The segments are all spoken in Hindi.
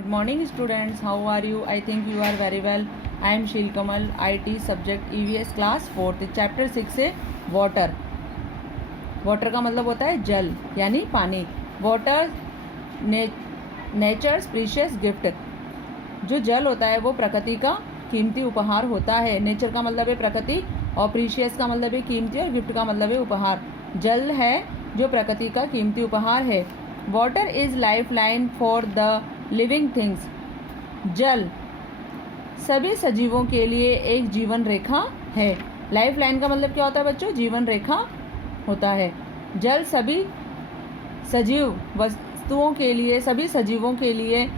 Good morning students, how are you? I think you are very well. I am Sheel Kamal, IT subject EVS class 4th, chapter 6 है water. वाटर का मतलब होता है जल यानी पानी. Water nature's precious gift. जो जल होता है वो प्रकृति का कीमती उपहार होता है. नेचर का मतलब है प्रकृति और प्रीशियस का मतलब है कीमती और गिफ्ट का मतलब है उपहार. जल है जो प्रकृति का कीमती उपहार है. Water is life line for the living things. जल सभी सजीवों के लिए एक जीवन रेखा है. लाइफ लाइन का मतलब क्या होता है बच्चों? जीवन रेखा होता है. जल सभी सजीव वस्तुओं के लिए, सभी सजीवों के लिए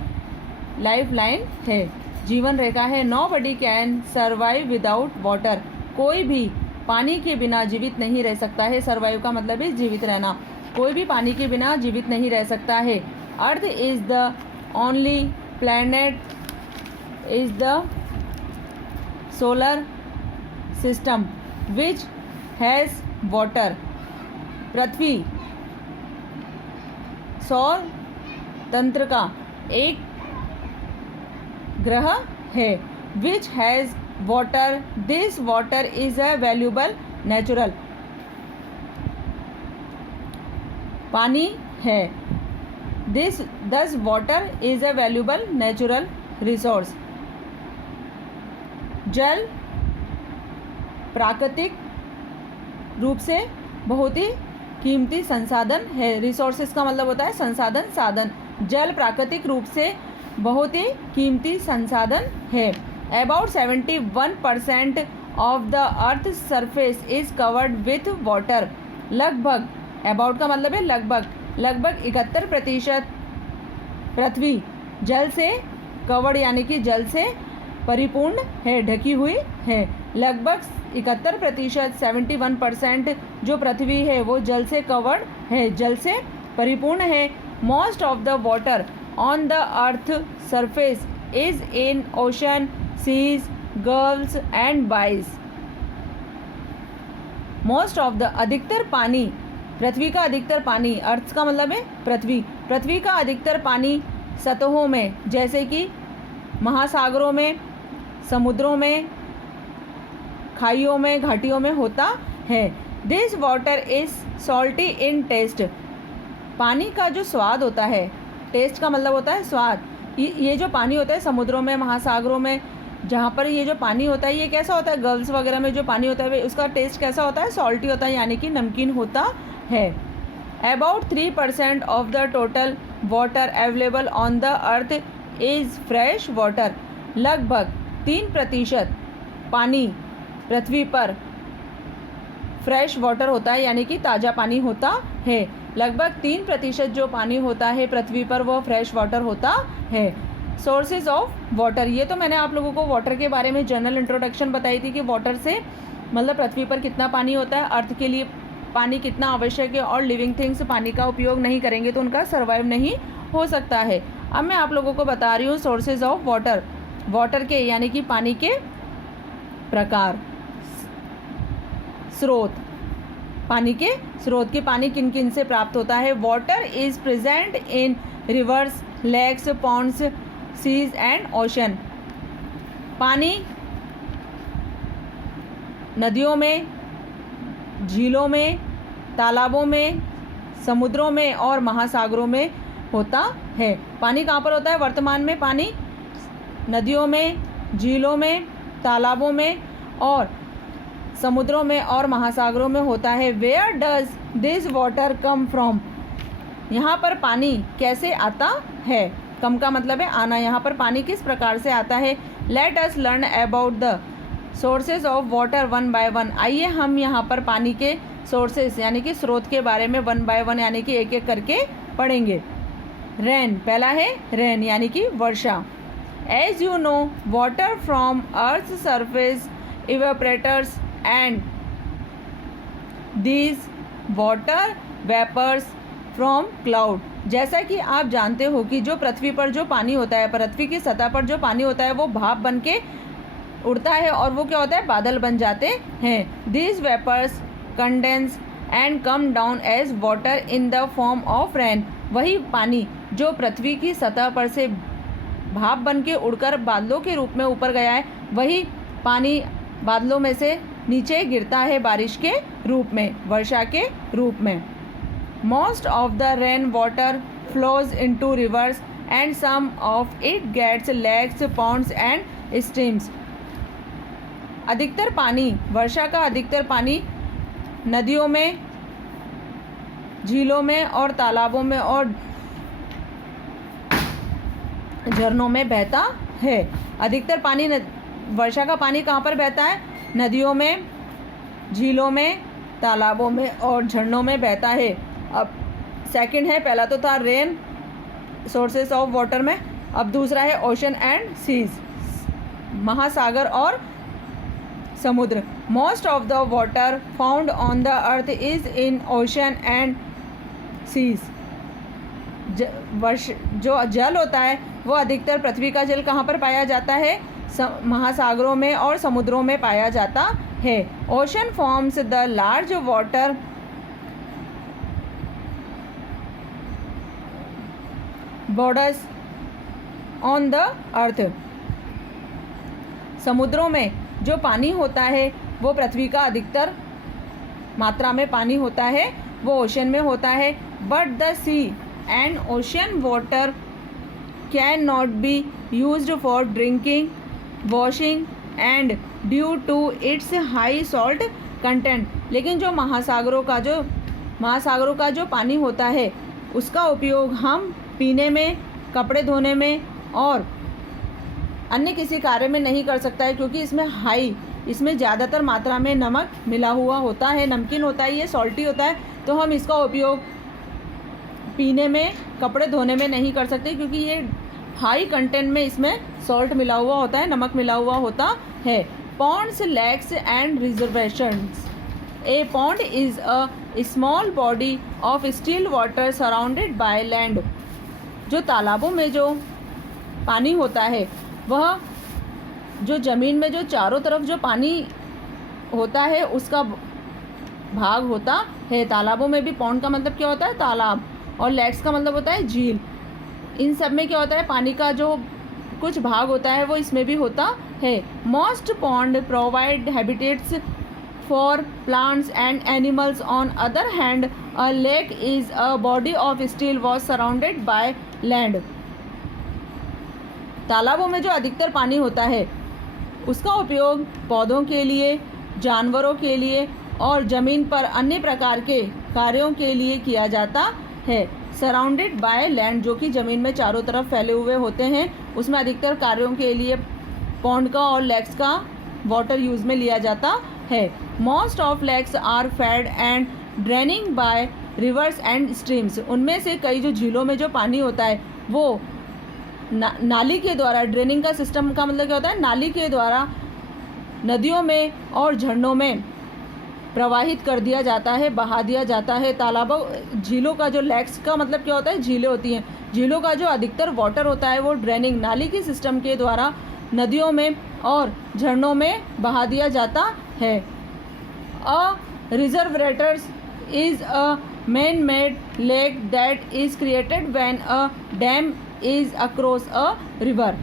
लाइफ लाइन है, जीवन रेखा है. Nobody can survive without water. कोई भी पानी के बिना जीवित नहीं रह सकता है. सर्वाइव का मतलब है जीवित रहना. कोई भी पानी के बिना जीवित नहीं रह सकता है. Earth is the only planet is the solar system which has water. पृथ्वी सौर तंत्र का एक ग्रह है. Which has water. This water is a valuable natural. पानी है. This water is a valuable natural resource. जल प्राकृतिक रूप से बहुत ही कीमती संसाधन है. रिसोर्सेज का मतलब होता है संसाधन, साधन. जल प्राकृतिक रूप से बहुत ही कीमती संसाधन है. About 71% of the earth surface is covered with water. लगभग, अबाउट का मतलब है लगभग, 71% पृथ्वी जल से कवर्ड यानी कि जल से परिपूर्ण है, ढकी हुई है. लगभग 71%, 71% जो पृथ्वी है वो जल से कवर्ड है, जल से परिपूर्ण है. Most of the water on the earth surface is in ocean, seas, gulfs and bays. Most of the अधिकतर पानी, पृथ्वी का अधिकतर पानी, अर्थ का मतलब है पृथ्वी का अधिकतर पानी सतहों में जैसे कि महासागरों में, समुद्रों में, खाइयों में, घाटियों में होता है. This water is salty in taste. पानी का जो स्वाद होता है, टेस्ट का मतलब होता है स्वाद. ये जो पानी होता है समुद्रों में, महासागरों में, जहाँ पर ये जो पानी होता है ये कैसा होता है? गल्फ्स वगैरह में जो पानी होता है उसका टेस्ट कैसा होता है? सॉल्टी होता है यानी कि नमकीन होता है. About 3% of the total water available on the earth is fresh water. लगभग 3% पानी पृथ्वी पर फ्रेश वाटर होता है यानी कि ताज़ा पानी होता है. लगभग 3% जो पानी होता है पृथ्वी पर वो फ्रेश वाटर होता है. सोर्सेज ऑफ वाटर, ये तो मैंने आप लोगों को वाटर के बारे में जनरल इंट्रोडक्शन बताई थी कि वाटर से मतलब पृथ्वी पर कितना पानी होता है, अर्थ के लिए पानी कितना आवश्यक है और लिविंग थिंग्स पानी का उपयोग नहीं करेंगे तो उनका सर्वाइव नहीं हो सकता है. अब मैं आप लोगों को बता रही हूँ सोर्सेज ऑफ वाटर. वाटर के यानी कि पानी के प्रकार, स्रोत, पानी के स्रोत के पानी किन किन से प्राप्त होता है. Water is present in rivers, lakes, ponds, seas and ocean. पानी नदियों में, झीलों में, तालाबों में, समुद्रों में और महासागरों में होता है. पानी कहाँ पर होता है वर्तमान में? पानी नदियों में, झीलों में, तालाबों में और समुद्रों में और महासागरों में होता है. Where does this water come from. यहाँ पर पानी कैसे आता है? कम का मतलब है आना. यहाँ पर पानी किस प्रकार से आता है? Let us learn about the sources of water one by one. आइए हम यहाँ पर पानी के सोर्सेज यानी कि स्रोत के बारे में वन बाय वन यानी कि एक एक करके पढ़ेंगे. रेन, पहला है रेन यानी कि वर्षा. As you know water from earth surface evaporators and these water vapours from cloud. जैसा कि आप जानते हो कि जो पृथ्वी पर जो पानी होता है, पृथ्वी की सतह पर जो पानी होता है वो भाप बन के उड़ता है और वो क्या होता है? बादल बन जाते हैं. These vapours condense and come down as water in the form of rain. वही पानी जो पृथ्वी की सतह पर से भाप बन के उड़कर बादलों के रूप में ऊपर गया है, वही पानी बादलों में से नीचे गिरता है बारिश के रूप में, वर्षा के रूप में। Most of the rain water flows into rivers and some of it gets lakes, ponds and streams. अधिकतर पानी, वर्षा का अधिकतर पानी नदियों में, झीलों में और तालाबों में और झरनों में बहता है। अधिकतर पानी वर्षा का पानी कहाँ पर बहता है? नदियों में, झीलों में, तालाबों में और झरनों में बहता है। अब सेकंड है, पहला तो था रेन सोर्सेस ऑफ वाटर में, अब दूसरा है ओशन एंड सीज, महासागर और समुद्र। Most of the water found on the earth is in ocean and seas. जो जल होता है वो अधिकतर पृथ्वी का जल कहाँ पर पाया जाता है? महासागरों में और समुद्रों में पाया जाता है। Ocean forms the large water borders on the earth. समुद्रों में जो पानी होता है वो पृथ्वी का अधिकतर मात्रा में पानी होता है वो ओशन में होता है। But the sea and ocean water can not be used for drinking, washing and due to its high salt content. लेकिन जो महासागरों का जो पानी होता है उसका उपयोग हम पीने में, कपड़े धोने में और अन्य किसी कार्य में नहीं कर सकता है, क्योंकि इसमें ज़्यादातर मात्रा में नमक मिला हुआ होता है, नमकीन होता है, ये सॉल्टी होता है। तो हम इसका उपयोग पीने में, कपड़े धोने में नहीं कर सकते, क्योंकि ये हाई कंटेंट में इसमें सॉल्ट मिला हुआ होता है, नमक मिला हुआ होता है। Ponds, lakes and reservations. A pond is a small body of still water surrounded by land. जो तालाबों में जो पानी होता है वह जो ज़मीन में जो चारों तरफ जो पानी होता है उसका भाग होता है। तालाबों में भी पॉन्ड का मतलब क्या होता है? तालाब, और लेक्स का मतलब होता है झील। इन सब में क्या होता है? पानी का जो कुछ भाग होता है वो इसमें भी होता है। Most pond provide habitats for plants and animals. On other hand a lake is a body of steel was surrounded by land. तालाबों में जो अधिकतर पानी होता है उसका उपयोग पौधों के लिए, जानवरों के लिए और ज़मीन पर अन्य प्रकार के कार्यों के लिए किया जाता है। सराउंडेड बाय लैंड, जो कि ज़मीन में चारों तरफ फैले हुए होते हैं, उसमें अधिकतर कार्यों के लिए पॉन्ड का और लेक्स का वाटर यूज़ में लिया जाता है। Most of lakes are fed and draining by rivers and streams. उनमें से कई जो झीलों में जो पानी होता है वो नाली के द्वारा, ड्रेनिंग का सिस्टम का मतलब क्या होता है? नाली के द्वारा नदियों में और झरनों में प्रवाहित कर दिया जाता है, बहा दिया जाता है। तालाबों, झीलों का जो लेक्स का मतलब क्या होता है? झीलें होती हैं। झीलों का जो अधिकतर वाटर होता है वो ड्रेनिंग, नाली के सिस्टम के द्वारा नदियों में और झरनों में बहा दिया जाता है। A reservoirs is a man made lake that is created when a dam is across a river.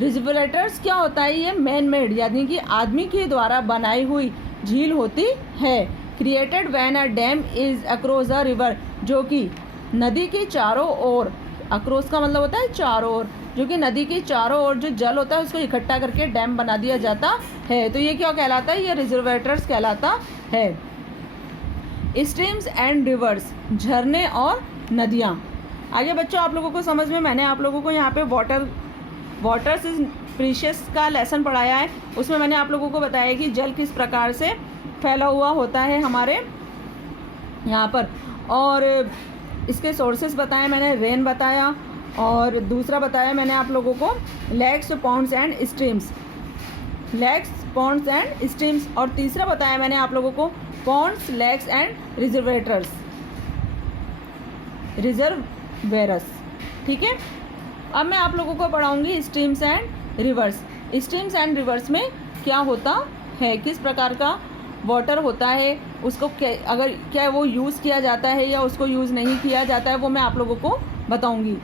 Reservoirs क्या होता है? ये मैन मेड यानी कि आदमी के द्वारा बनाई हुई झील होती है। Created when a dam is across a river, जो कि नदी के चारों ओर, अक्रॉस का मतलब होता है चारों ओर, जो कि नदी के चारों ओर जो जल होता है उसको इकट्ठा करके डैम बना दिया जाता है। तो ये क्या कहलाता है? ये रिजर्वेटर्स कहलाता है। स्ट्रीम्स एंड रिवर्स, झरने और नदियाँ। आगे बच्चों आप लोगों को समझ में, मैंने आप लोगों को यहाँ पे वाटर्स इज प्रीशियस का लेसन पढ़ाया है। उसमें मैंने आप लोगों को बताया कि जल किस प्रकार से फैला हुआ होता है हमारे यहाँ पर, और इसके सोर्सेस बताए मैंने, रेन बताया, और दूसरा बताया मैंने आप लोगों को lakes, ponds and streams, lakes, ponds and streams, और तीसरा बताया मैंने आप लोगों को ponds, lakes and reservoirs, reservoirs. ठीक है, अब मैं आप लोगों को पढ़ाऊंगी streams and rivers. Streams and rivers में क्या होता है, किस प्रकार का वाटर होता है, उसको क्या वो यूज़ किया जाता है या उसको यूज़ नहीं किया जाता है, वो मैं आप लोगों को बताऊंगी।